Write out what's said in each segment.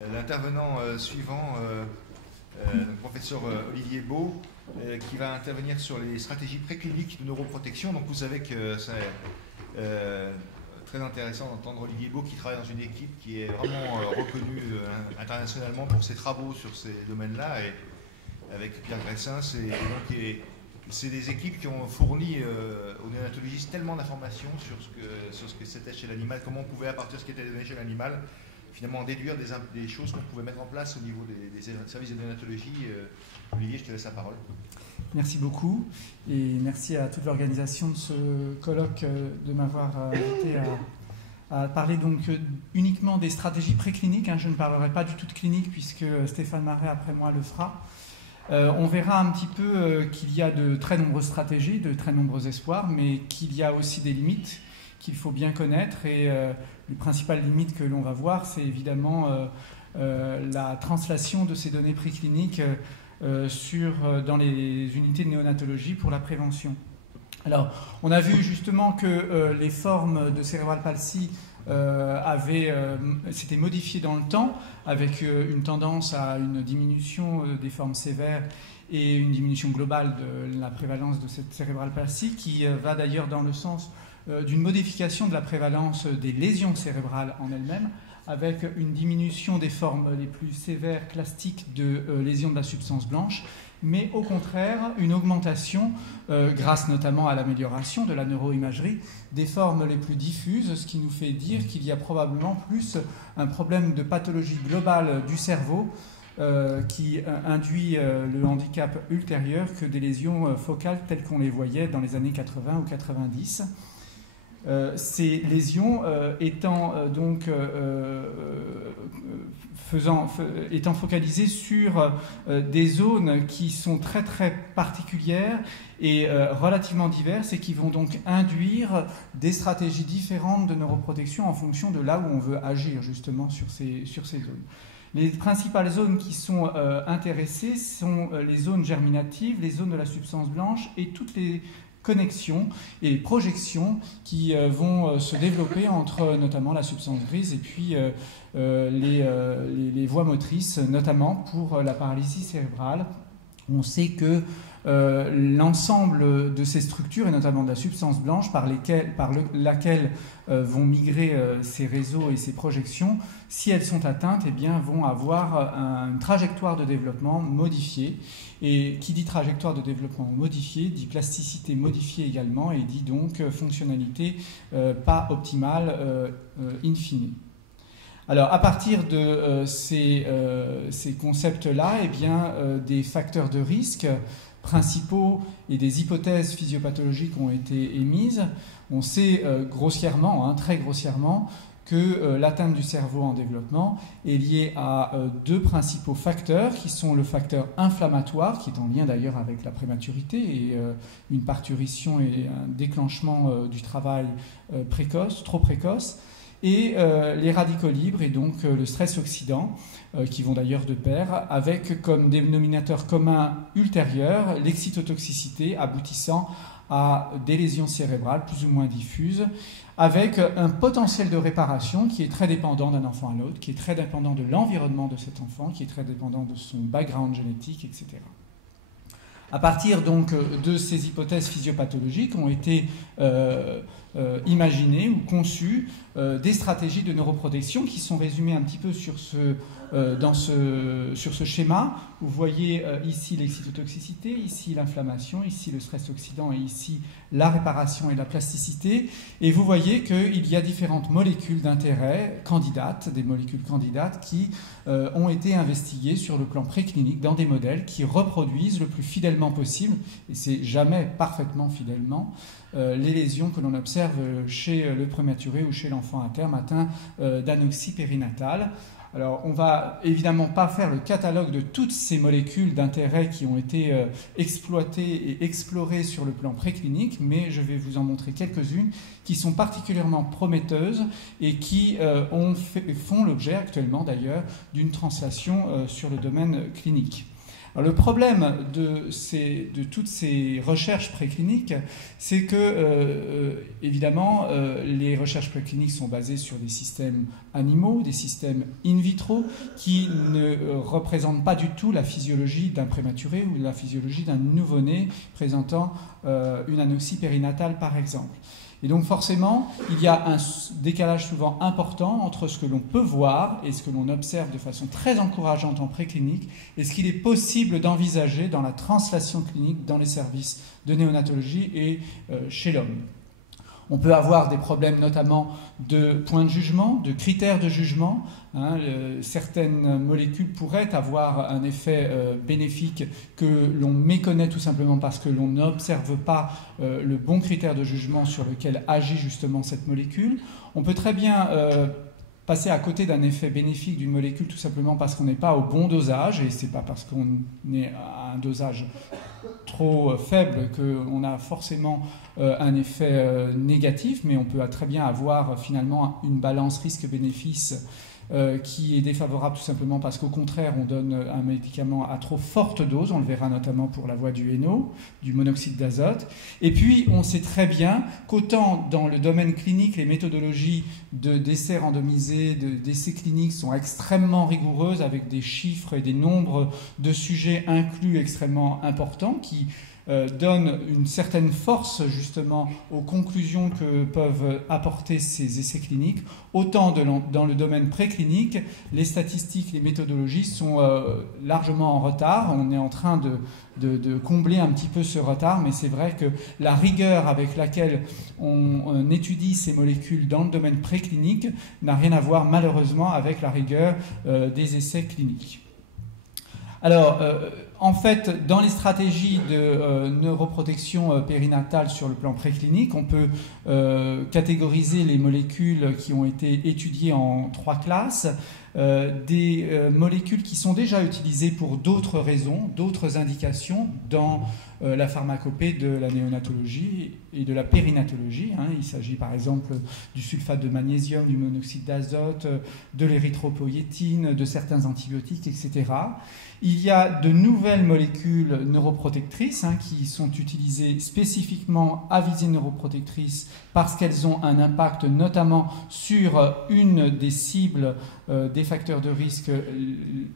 L'intervenant suivant, le professeur Olivier Beau, qui va intervenir sur les stratégies précliniques de neuroprotection. Donc vous savez que c'est très intéressant d'entendre Olivier Beau qui travaille dans une équipe qui est vraiment reconnue internationalement pour ses travaux sur ces domaines-là, et avec Pierre Gressin, c'est des équipes qui ont fourni aux néonatologistes tellement d'informations sur ce que c'était chez l'animal, comment on pouvait, à partir de ce qui était donné chez l'animal, finalement déduire des choses qu'on pouvait mettre en place au niveau des services de néonatologie. Olivier, je te laisse la parole. Merci beaucoup et merci à toute l'organisation de ce colloque de m'avoir invité à parler donc uniquement des stratégies précliniques. Je ne parlerai pas du tout de clinique puisque Stéphane Marais après moi le fera. On verra un petit peu qu'il y a de très nombreuses stratégies, de très nombreux espoirs, mais qu'il y a aussi des limites qu'il faut bien connaître, et les principales limites que l'on va voir, c'est évidemment la translation de ces données précliniques dans les unités de néonatologie pour la prévention. Alors, on a vu justement que les formes de cérébral palsy s'étaient modifiées dans le temps, avec une tendance à une diminution des formes sévères et une diminution globale de la prévalence de cette cérébral palsy, qui va d'ailleurs dans le sens d'une modification de la prévalence des lésions cérébrales en elles-mêmes, avec une diminution des formes les plus sévères classiques de lésions de la substance blanche, mais au contraire une augmentation, grâce notamment à l'amélioration de la neuroimagerie, des formes les plus diffuses, ce qui nous fait dire qu'il y a probablement plus un problème de pathologie globale du cerveau qui induit le handicap ultérieur que des lésions focales telles qu'on les voyait dans les années 80 ou 90. Ces lésions étant focalisées sur des zones qui sont très très particulières et relativement diverses, et qui vont donc induire des stratégies différentes de neuroprotection en fonction de là où on veut agir justement sur ces zones. Les principales zones qui sont intéressées sont les zones germinatives, les zones de la substance blanche et toutes les connexions et les projections qui vont se développer entre notamment la substance grise et puis les voies motrices, notamment pour la paralysie cérébrale. On sait que l'ensemble de ces structures, et notamment de la substance blanche par laquelle vont migrer ces réseaux et ces projections, si elles sont atteintes, eh bien, vont avoir une trajectoire de développement modifiée. Et qui dit trajectoire de développement modifiée, dit plasticité modifiée également, et dit donc fonctionnalité pas optimale in fine. Alors, à partir de ces concepts-là, eh bien, des facteurs de risque principaux et des hypothèses physiopathologiques ont été émises. On sait grossièrement, très grossièrement, que l'atteinte du cerveau en développement est liée à deux principaux facteurs, qui sont le facteur inflammatoire, qui est en lien d'ailleurs avec la prématurité et une parturition et un déclenchement du travail trop précoce, et les radicaux libres et donc le stress oxydant, qui vont d'ailleurs de pair, avec comme dénominateur commun ultérieur l'excytotoxicité aboutissant à des lésions cérébrales plus ou moins diffuses, avec un potentiel de réparation qui est très dépendant d'un enfant à l'autre, qui est très dépendant de l'environnement de cet enfant, qui est très dépendant de son background génétique, etc. À partir donc de ces hypothèses physiopathologiques ont été imaginées ou conçues des stratégies de neuroprotection qui sont résumées un petit peu sur ce schéma. Vous voyez ici l'excytotoxicité, ici l'inflammation, ici le stress oxydant et ici la réparation et la plasticité. Et vous voyez qu'il y a différentes molécules d'intérêt candidates, des molécules candidates qui ont été investiguées sur le plan préclinique dans des modèles qui reproduisent le plus fidèlement possible, et c'est jamais parfaitement fidèlement, les lésions que l'on observe chez le prématuré ou chez l'enfant à terme atteint d'anoxie périnatale. Alors, on ne va évidemment pas faire le catalogue de toutes ces molécules d'intérêt qui ont été exploitées et explorées sur le plan préclinique, mais je vais vous en montrer quelques-unes qui sont particulièrement prometteuses et qui font l'objet actuellement d'ailleurs d'une translation sur le domaine clinique. Alors, le problème de toutes ces recherches précliniques, c'est que, évidemment, les recherches précliniques sont basées sur des systèmes animaux, des systèmes in vitro, qui ne représentent pas du tout la physiologie d'un prématuré ou la physiologie d'un nouveau-né présentant une anoxie périnatale, par exemple. Et donc forcément, il y a un décalage souvent important entre ce que l'on peut voir et ce que l'on observe de façon très encourageante en préclinique et ce qu'il est possible d'envisager dans la translation clinique dans les services de néonatologie et chez l'homme. On peut avoir des problèmes notamment de points de jugement, de critères de jugement. Certaines molécules pourraient avoir un effet bénéfique que l'on méconnaît tout simplement parce que l'on n'observe pas le bon critère de jugement sur lequel agit justement cette molécule. On peut très bien passer à côté d'un effet bénéfique d'une molécule tout simplement parce qu'on n'est pas au bon dosage, et ce n'est pas parce qu'on est à un dosage trop faible qu'on a forcément un effet négatif, mais on peut très bien avoir finalement une balance risque-bénéfice qui est défavorable tout simplement parce qu'au contraire on donne un médicament à trop forte dose, on le verra notamment pour la voie du NO, du monoxyde d'azote. Et puis on sait très bien qu'autant dans le domaine clinique les méthodologies d'essais randomisés, d'essais cliniques sont extrêmement rigoureuses avec des chiffres et des nombres de sujets inclus extrêmement importants qui donne une certaine force justement aux conclusions que peuvent apporter ces essais cliniques. Autant dans le domaine préclinique, les statistiques, les méthodologies sont largement en retard. On est en train de combler un petit peu ce retard, mais c'est vrai que la rigueur avec laquelle on étudie ces molécules dans le domaine préclinique n'a rien à voir malheureusement avec la rigueur des essais cliniques. Alors, en fait, dans les stratégies de neuroprotection périnatale sur le plan préclinique, on peut catégoriser les molécules qui ont été étudiées en 3 classes. Des molécules qui sont déjà utilisées pour d'autres raisons, d'autres indications dans la pharmacopée de la néonatologie et de la périnatologie. Il s'agit par exemple du sulfate de magnésium, du monoxyde d'azote, de l'érythropoïétine, de certains antibiotiques, etc. Il y a de nouvelles molécules neuroprotectrices qui sont utilisées spécifiquement à visée neuroprotectrice parce qu'elles ont un impact notamment sur une des cibles des facteurs de risque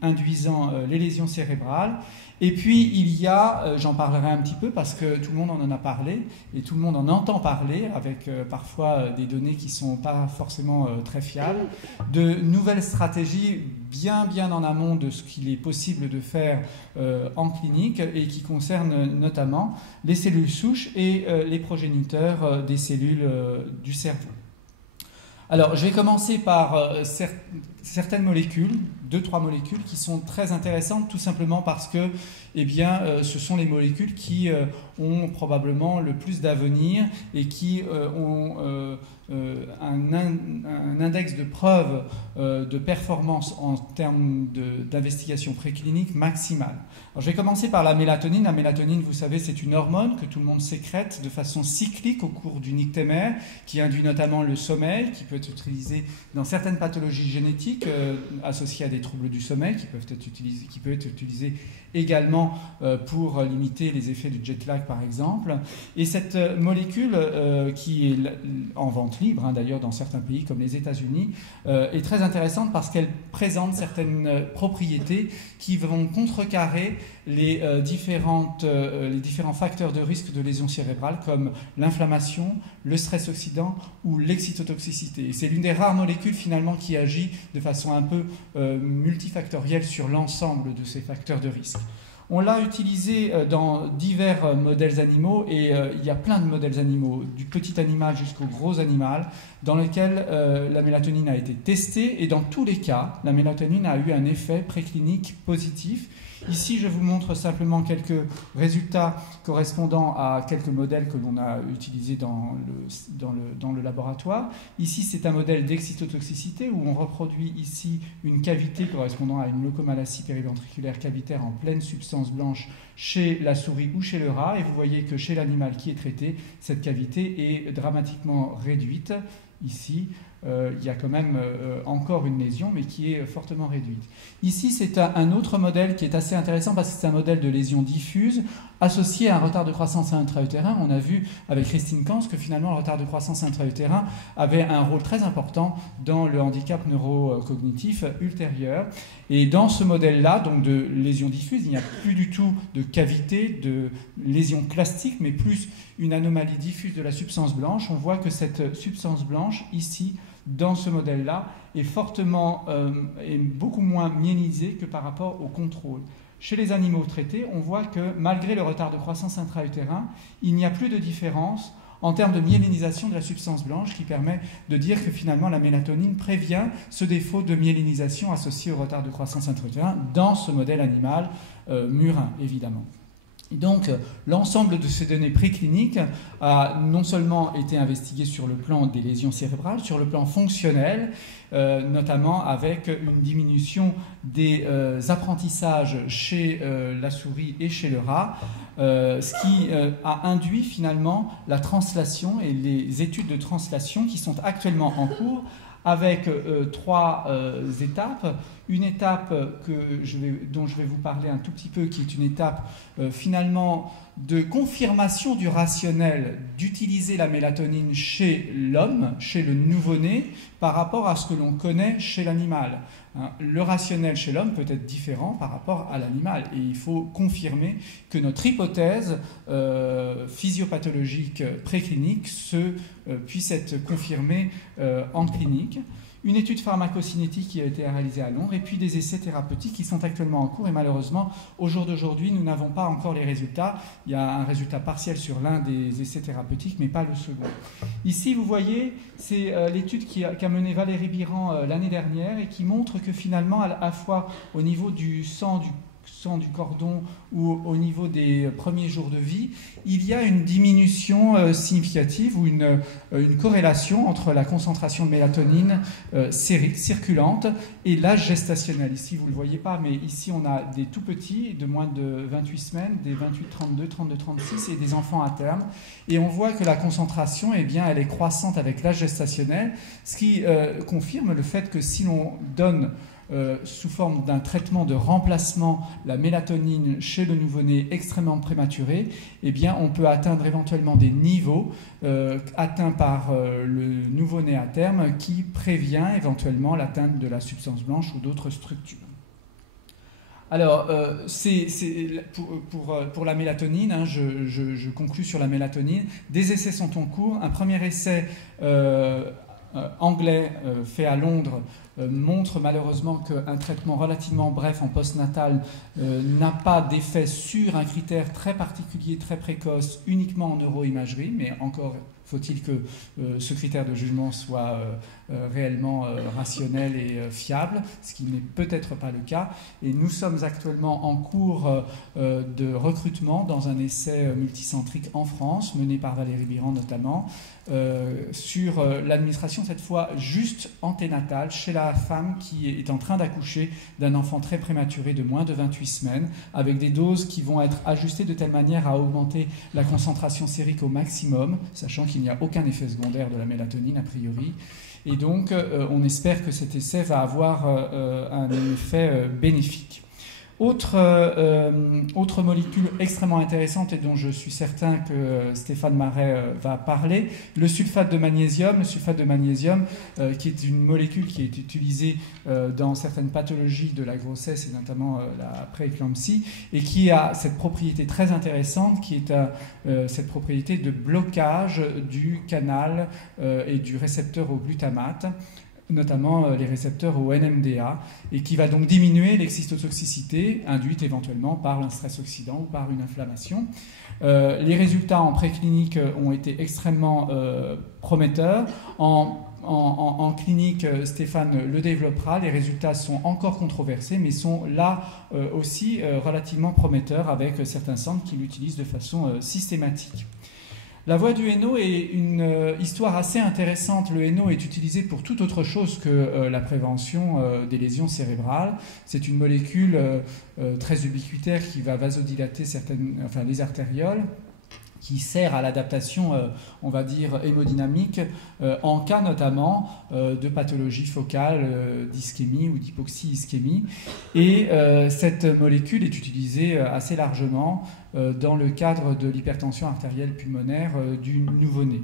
induisant les lésions cérébrales. Et puis il y a, j'en parlerai un petit peu parce que tout le monde en a parlé et tout le monde en entend parler avec parfois des données qui ne sont pas forcément très fiables, de nouvelles stratégies bien en amont de ce qu'il est possible de faire en clinique et qui concernent notamment les cellules souches et les progéniteurs des cellules du cerveau. Alors, je vais commencer par certaines molécules, 2-3 molécules qui sont très intéressantes tout simplement parce que ce sont les molécules qui ont probablement le plus d'avenir et qui ont un index de preuve de performance en termes d'investigation préclinique maximale. Alors, je vais commencer par la mélatonine. La mélatonine, vous savez, c'est une hormone que tout le monde sécrète de façon cyclique au cours du nictémère, qui induit notamment le sommeil, qui peut être utilisé dans certaines pathologies génétiques associées à des troubles du sommeil, qui peut être utilisé également pour limiter les effets du jet lag par exemple. Et cette molécule qui est en vente libre d'ailleurs dans certains pays comme les États-Unis est très intéressante parce qu'elle présente certaines propriétés qui vont contrecarrer les différents facteurs de risque de lésions cérébrales comme l'inflammation, le stress oxydant ou l'excytotoxicité. Et c'est l'une des rares molécules finalement qui agit de façon un peu multifactorielle sur l'ensemble de ces facteurs de risque. On l'a utilisé dans divers modèles animaux et il y a plein de modèles animaux, du petit animal jusqu'au gros animal, dans lesquels la mélatonine a été testée et dans tous les cas, la mélatonine a eu un effet préclinique positif. Ici, je vous montre simplement quelques résultats correspondant à quelques modèles que l'on a utilisés dans le laboratoire. Ici, c'est un modèle d'excytotoxicité où on reproduit ici une cavité correspondant à une leucomalacie périventriculaire cavitaire en pleine substance blanche chez la souris ou chez le rat. Et vous voyez que chez l'animal qui est traité, cette cavité est dramatiquement réduite ici il y a quand même encore une lésion, mais qui est fortement réduite. Ici, c'est un autre modèle qui est assez intéressant parce que c'est un modèle de lésion diffuse associé à un retard de croissance intra-utérin. On a vu avec Christine Kans que finalement le retard de croissance intra-utérin avait un rôle très important dans le handicap neurocognitif ultérieur. Et dans ce modèle-là, donc de lésion diffuse, il n'y a plus du tout de cavité, de lésion clastique, mais plus une anomalie diffuse de la substance blanche. On voit que cette substance blanche, ici, dans ce modèle-là, est beaucoup moins myélisée que par rapport au contrôle. Chez les animaux traités, on voit que malgré le retard de croissance intra-utérin, il n'y a plus de différence en termes de myélinisation de la substance blanche qui permet de dire que finalement la mélatonine prévient ce défaut de myélinisation associé au retard de croissance intra-utérin dans ce modèle animal murin, évidemment. Donc, l'ensemble de ces données précliniques a non seulement été investigué sur le plan des lésions cérébrales, sur le plan fonctionnel, notamment avec une diminution des apprentissages chez la souris et chez le rat, ce qui a induit finalement la translation et les études de translation qui sont actuellement en cours avec trois étapes. Une étape dont je vais vous parler un tout petit peu, qui est une étape finalement de confirmation du rationnel d'utiliser la mélatonine chez l'homme, chez le nouveau-né, par rapport à ce que l'on connaît chez l'animal. Le rationnel chez l'homme peut être différent par rapport à l'animal et il faut confirmer que notre hypothèse physiopathologique préclinique puisse être confirmée en clinique. Une étude pharmacocinétique qui a été réalisée à Londres et puis des essais thérapeutiques qui sont actuellement en cours et malheureusement au jour d'aujourd'hui nous n'avons pas encore les résultats. Il y a un résultat partiel sur l'un des essais thérapeutiques mais pas le second. Ici vous voyez c'est l'étude qu'a menée Valérie Biran l'année dernière et qui montre que finalement à la fois au niveau du sang du cordon ou au niveau des premiers jours de vie, il y a une diminution significative ou une corrélation entre la concentration de mélatonine circulante et l'âge gestationnel. Ici, vous ne le voyez pas, mais ici, on a des tout petits de moins de 28 semaines, des 28-32, 32-36 et des enfants à terme. Et on voit que la concentration, eh bien, elle est croissante avec l'âge gestationnel, ce qui confirme le fait que si l'on donne sous forme d'un traitement de remplacement la mélatonine chez le nouveau-né extrêmement prématuré, eh bien, on peut atteindre éventuellement des niveaux atteints par le nouveau-né à terme qui prévient éventuellement l'atteinte de la substance blanche ou d'autres structures. Alors, pour la mélatonine, hein, je conclus sur la mélatonine. Des essais sont en cours. Un premier essai anglais fait à Londres montre malheureusement qu'un traitement relativement bref en postnatal n'a pas d'effet sur un critère très particulier, très précoce, uniquement en neuroimagerie, mais encore faut-il que ce critère de jugement soit réellement rationnel et fiable, ce qui n'est peut-être pas le cas. Et nous sommes actuellement en cours de recrutement dans un essai multicentrique en France, mené par Valérie Biran notamment, sur l'administration cette fois juste anténatale chez la femme qui est en train d'accoucher d'un enfant très prématuré de moins de 28 semaines, avec des doses qui vont être ajustées de telle manière à augmenter la concentration sérique au maximum, sachant qu'il n'y a aucun effet secondaire de la mélatonine a priori. Et donc, on espère que cet essai va avoir un effet bénéfique. Autre molécule extrêmement intéressante et dont je suis certain que Stéphane Marais va parler, le sulfate de magnésium. Le sulfate de magnésium qui est une molécule qui est utilisée dans certaines pathologies de la grossesse et notamment la prééclampsie et qui a cette propriété très intéressante qui est cette propriété de blocage du canal et du récepteur au glutamate, notamment les récepteurs au NMDA, et qui va donc diminuer l'excytotoxicité induite éventuellement par un stress oxydant ou par une inflammation. Les résultats en préclinique ont été extrêmement prometteurs. En clinique, Stéphane le développera, les résultats sont encore controversés, mais sont là aussi relativement prometteurs avec certains centres qui l'utilisent de façon systématique. La voie du Héno est une histoire assez intéressante. Le Héno est utilisé pour toute autre chose que la prévention des lésions cérébrales. C'est une molécule très ubiquitaire qui va vasodilater les artérioles, qui sert à l'adaptation, on va dire, hémodynamique, en cas notamment de pathologie focale, d'ischémie ou d'hypoxie-ischémie. Et cette molécule est utilisée assez largement dans le cadre de l'hypertension artérielle pulmonaire du nouveau-né.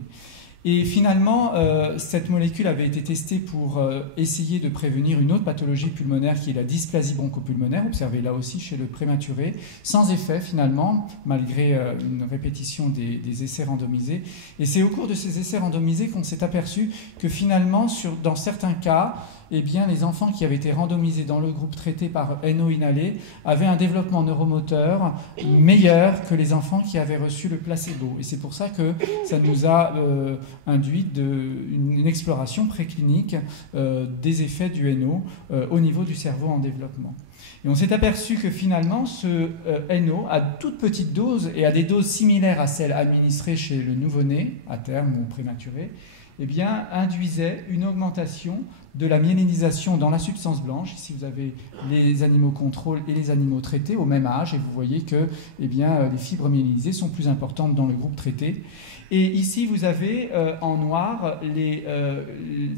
Et finalement, cette molécule avait été testée pour essayer de prévenir une autre pathologie pulmonaire qui est la dysplasie bronchopulmonaire, observée là aussi chez le prématuré, sans effet finalement, malgré une répétition des essais randomisés. Et c'est au cours de ces essais randomisés qu'on s'est aperçu que finalement, dans certains cas, eh bien, les enfants qui avaient été randomisés dans le groupe traité par NO inhalé avaient un développement neuromoteur meilleur que les enfants qui avaient reçu le placebo. Et c'est pour ça que ça nous a induit une exploration préclinique des effets du NO au niveau du cerveau en développement. Et on s'est aperçu que finalement, ce NO, à toute petite dose et à des doses similaires à celles administrées chez le nouveau-né, à terme ou prématuré, eh bien, induisait une augmentation de la myélinisation dans la substance blanche. Ici, vous avez les animaux contrôle et les animaux traités au même âge, et vous voyez que eh bien, les fibres myélinisées sont plus importantes dans le groupe traité. Et ici, vous avez en noir les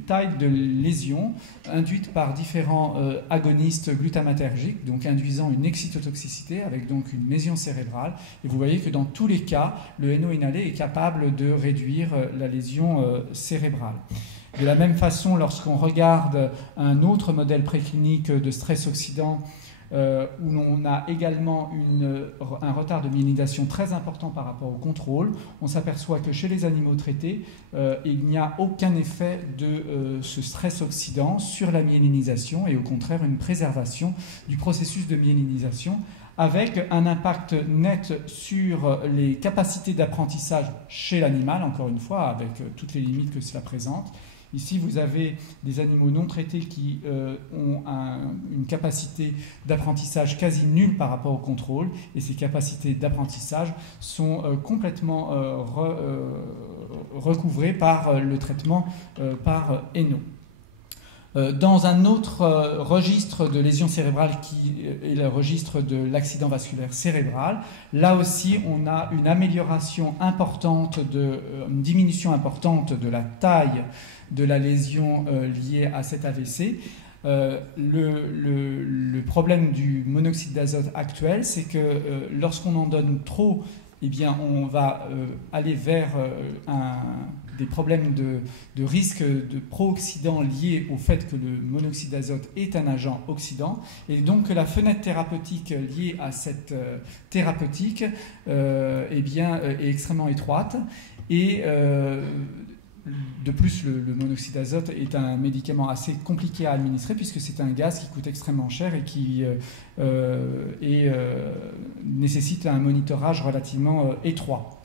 tailles de lésions induites par différents agonistes glutamatergiques, donc induisant une excitotoxicité avec donc une lésion cérébrale. Et vous voyez que dans tous les cas, le NO inhalé est capable de réduire la lésion cérébrale. De la même façon, lorsqu'on regarde un autre modèle préclinique de stress oxydant, où l'on a également un retard de myélinisation très important par rapport au contrôle, on s'aperçoit que chez les animaux traités, il n'y a aucun effet de ce stress oxydant sur la myélinisation et au contraire une préservation du processus de myélinisation avec un impact net sur les capacités d'apprentissage chez l'animal, encore une fois, avec toutes les limites que cela présente. Ici, vous avez des animaux non traités qui ont une capacité d'apprentissage quasi nulle par rapport au contrôle, et ces capacités d'apprentissage sont complètement recouvrées par le traitement par NO. Dans un autre registre de lésion cérébrale qui est le registre de l'accident vasculaire cérébral, là aussi on a une amélioration importante, une diminution importante de la taille de la lésion liée à cet AVC. Le problème du monoxyde d'azote actuel, c'est que lorsqu'on en donne trop, eh bien, on va aller vers des problèmes de risque de pro-oxydant liés au fait que le monoxyde d'azote est un agent oxydant, et donc que la fenêtre thérapeutique liée à cette thérapeutique eh bien, est extrêmement étroite. Et de plus, le monoxyde d'azote est un médicament assez compliqué à administrer puisque c'est un gaz qui coûte extrêmement cher et qui nécessite un monitorage relativement étroit.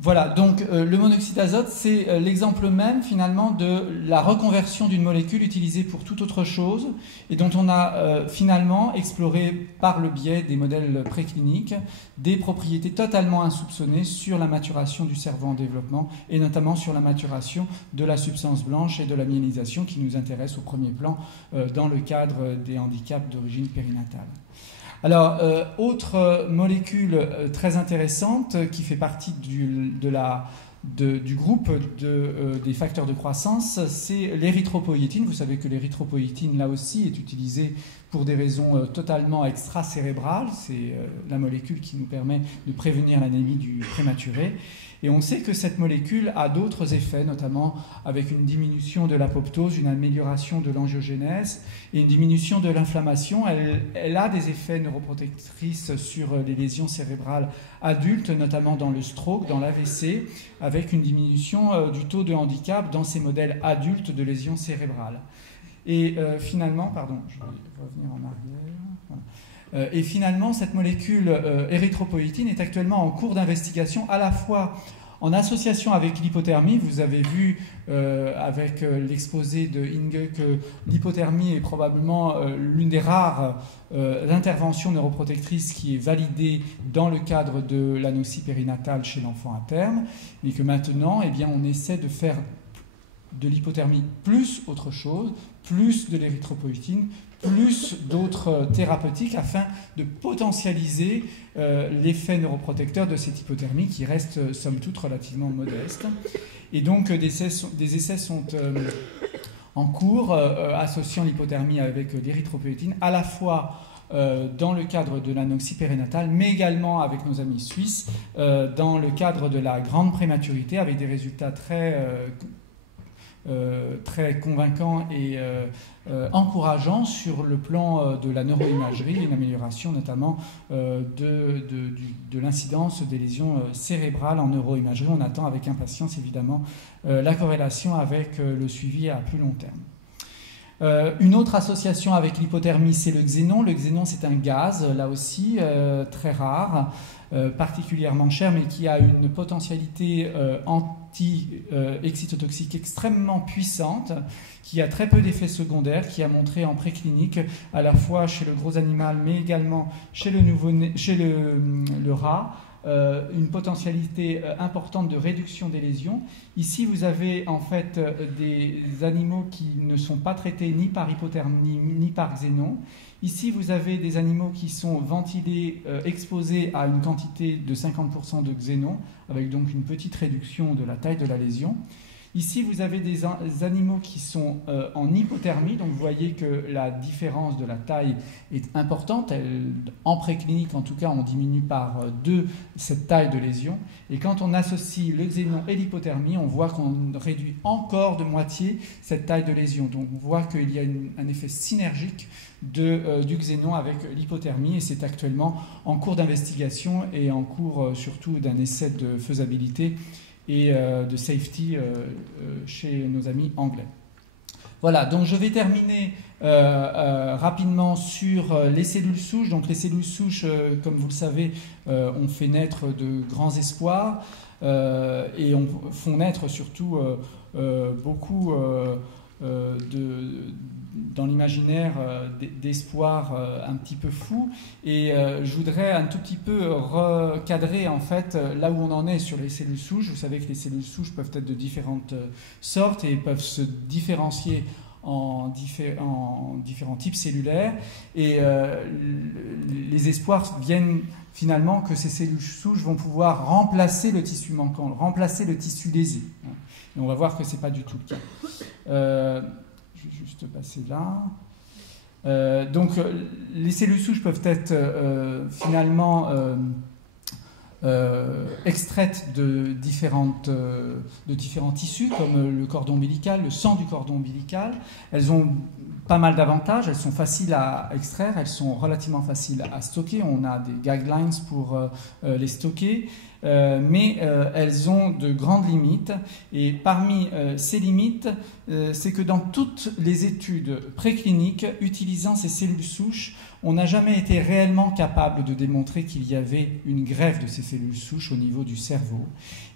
Voilà, donc le monoxyde d'azote, c'est l'exemple même finalement de la reconversion d'une molécule utilisée pour toute autre chose et dont on a finalement exploré par le biais des modèles précliniques des propriétés totalement insoupçonnées sur la maturation du cerveau en développement et notamment sur la maturation de la substance blanche et de la myélinisation qui nous intéresse au premier plan dans le cadre des handicaps d'origine périnatale. Alors, autre molécule très intéressante qui fait partie du groupe des facteurs de croissance, c'est l'érythropoïétine. Vous savez que l'érythropoïétine, là aussi, est utilisée pour des raisons totalement extracérébrales. C'est la molécule qui nous permet de prévenir l'anémie du prématuré. Et on sait que cette molécule a d'autres effets, notamment avec une diminution de l'apoptose, une amélioration de l'angiogénèse et une diminution de l'inflammation. Elle a des effets neuroprotectrices sur les lésions cérébrales adultes, notamment dans le stroke, dans l'AVC, avec une diminution du taux de handicap dans ces modèles adultes de lésions cérébrales. Et finalement, pardon, je vais revenir en arrière. Voilà. Et finalement, cette molécule érythropoïétine est actuellement en cours d'investigation, à la fois en association avec l'hypothermie. Vous avez vu avec l'exposé de Inge que l'hypothermie est probablement l'une des rares interventions neuroprotectrices qui est validée dans le cadre de l'anoxie périnatale chez l'enfant à terme, et que maintenant, eh bien, on essaie de faire de l'hypothermie plus autre chose, plus de l'érythropoïétine, plus d'autres thérapeutiques afin de potentialiser l'effet neuroprotecteur de cette hypothermie qui reste somme toute relativement modeste. Et donc des essais sont en cours associant l'hypothermie avec l'érythropoïétine à la fois dans le cadre de l'anoxie périnatale, mais également avec nos amis suisses dans le cadre de la grande prématurité avec des résultats très convaincants et encourageants sur le plan de la neuroimagerie, une amélioration notamment de l'incidence des lésions cérébrales en neuroimagerie. On attend avec impatience évidemment la corrélation avec le suivi à plus long terme. Une autre association avec l'hypothermie, c'est le xénon. Le xénon, c'est un gaz, là aussi, très rare, particulièrement cher, mais qui a une potentialité anti-excitotoxique extrêmement puissante, qui a très peu d'effets secondaires, qui a montré en préclinique, à la fois chez le gros animal, mais également chez le rat, une potentialité importante de réduction des lésions. Ici, vous avez en fait des animaux qui ne sont pas traités ni par hypothermie ni par xénon. Ici, vous avez des animaux qui sont ventilés, exposés à une quantité de 50% de xénon, avec donc une petite réduction de la taille de la lésion. Ici, vous avez des animaux qui sont en hypothermie, donc vous voyez que la différence de la taille est importante. En préclinique, en tout cas, on diminue par 2 cette taille de lésion. Et quand on associe le xénon et l'hypothermie, on voit qu'on réduit encore de moitié cette taille de lésion. Donc on voit qu'il y a un effet synergique du xénon avec l'hypothermie, et c'est actuellement en cours d'investigation et en cours surtout d'un essai de faisabilité et de safety chez nos amis anglais. Voilà, donc je vais terminer rapidement sur les cellules souches. Donc les cellules souches, comme vous le savez, ont fait naître de grands espoirs et font naître surtout beaucoup dans l'imaginaire d'espoir un petit peu fou, et je voudrais un tout petit peu recadrer en fait là où on en est sur les cellules souches. Vous savez que les cellules souches peuvent être de différentes sortes et peuvent se différencier en différents types cellulaires, et les espoirs viennent finalement que ces cellules souches vont pouvoir remplacer le tissu manquant, remplacer le tissu lésé. Et on va voir que ce n'est pas du tout le cas. Je vais juste passer là. Donc, les cellules souches peuvent être finalement extraites de différents tissus, comme le cordon ombilical, le sang du cordon ombilical. Elles ont pas mal d'avantages, elles sont faciles à extraire, elles sont relativement faciles à stocker. On a des guidelines pour les stocker. Mais elles ont de grandes limites, et parmi ces limites, c'est que dans toutes les études précliniques utilisant ces cellules souches, on n'a jamais été réellement capable de démontrer qu'il y avait une greffe de ces cellules souches au niveau du cerveau,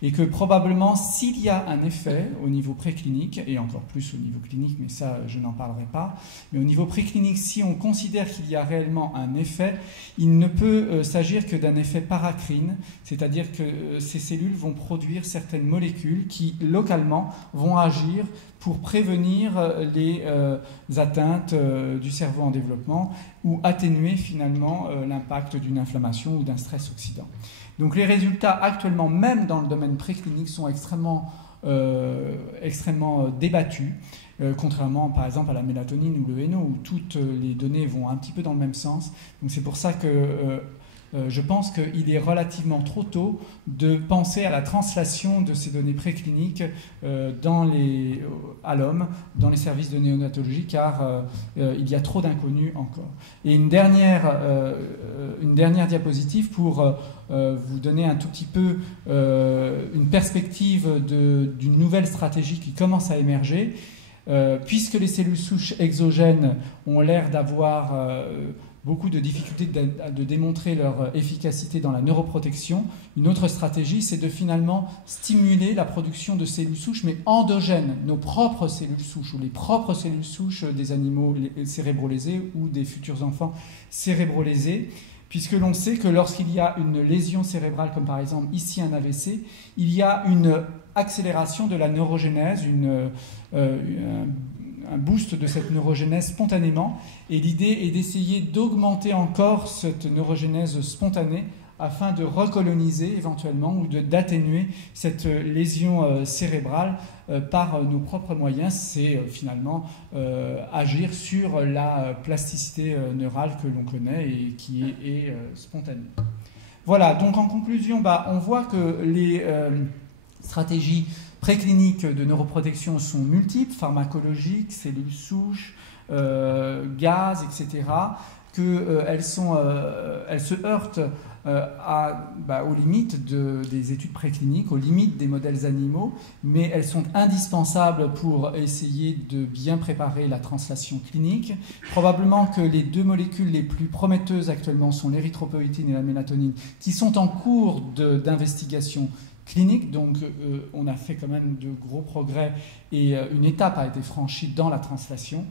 et que probablement s'il y a un effet au niveau préclinique, et encore plus au niveau clinique, mais ça je n'en parlerai pas, mais au niveau préclinique, si on considère qu'il y a réellement un effet, il ne peut s'agir que d'un effet paracrine, c'est-à-dire que ces cellules vont produire certaines molécules qui localement vont agir pour prévenir les atteintes du cerveau en développement ou atténuer finalement l'impact d'une inflammation ou d'un stress oxydant. Donc les résultats actuellement, même dans le domaine préclinique, sont extrêmement débattus, contrairement par exemple à la mélatonine ou le NO, où toutes les données vont un petit peu dans le même sens. Donc c'est pour ça que je pense qu'il est relativement trop tôt de penser à la translation de ces données précliniques à l'homme, dans les services de néonatologie, car il y a trop d'inconnus encore. Et une dernière diapositive pour vous donner un tout petit peu une perspective d'une nouvelle stratégie qui commence à émerger. Puisque les cellules souches exogènes ont l'air d'avoir beaucoup de difficultés de démontrer leur efficacité dans la neuroprotection, une autre stratégie, c'est de finalement stimuler la production de cellules souches, mais endogènes, nos propres cellules souches, ou les propres cellules souches des animaux cérébrolésés ou des futurs enfants cérébrolésés, puisque l'on sait que lorsqu'il y a une lésion cérébrale, comme par exemple ici un AVC, il y a une accélération de la neurogénèse, un boost de cette neurogénèse spontanément. Et l'idée est d'essayer d'augmenter encore cette neurogénèse spontanée afin de recoloniser éventuellement ou d'atténuer cette lésion cérébrale par nos propres moyens. C'est finalement agir sur la plasticité neurale que l'on connaît et qui est spontanée. Voilà, donc en conclusion, on voit que les stratégies précliniques de neuroprotection sont multiples, pharmacologiques, cellules souches, gaz, etc., qu'elles se heurtent aux limites des études précliniques, aux limites des modèles animaux, mais elles sont indispensables pour essayer de bien préparer la translation clinique. Probablement que les deux molécules les plus prometteuses actuellement sont l'érythropoïétine et la mélatonine, qui sont en cours d'investigation clinique, donc on a fait quand même de gros progrès et une étape a été franchie dans la translation,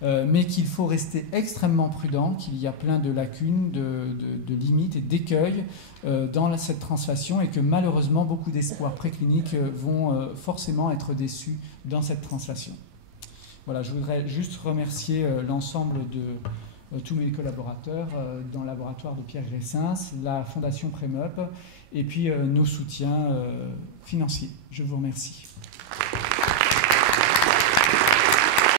mais qu'il faut rester extrêmement prudent, qu'il y a plein de lacunes, de limites et d'écueils dans cette translation et que malheureusement beaucoup d'espoirs précliniques vont forcément être déçus dans cette translation. Voilà, je voudrais juste remercier l'ensemble de tous mes collaborateurs dans le laboratoire de Pierre Gressens, la Fondation Prémup et puis nos soutiens financiers. Je vous remercie.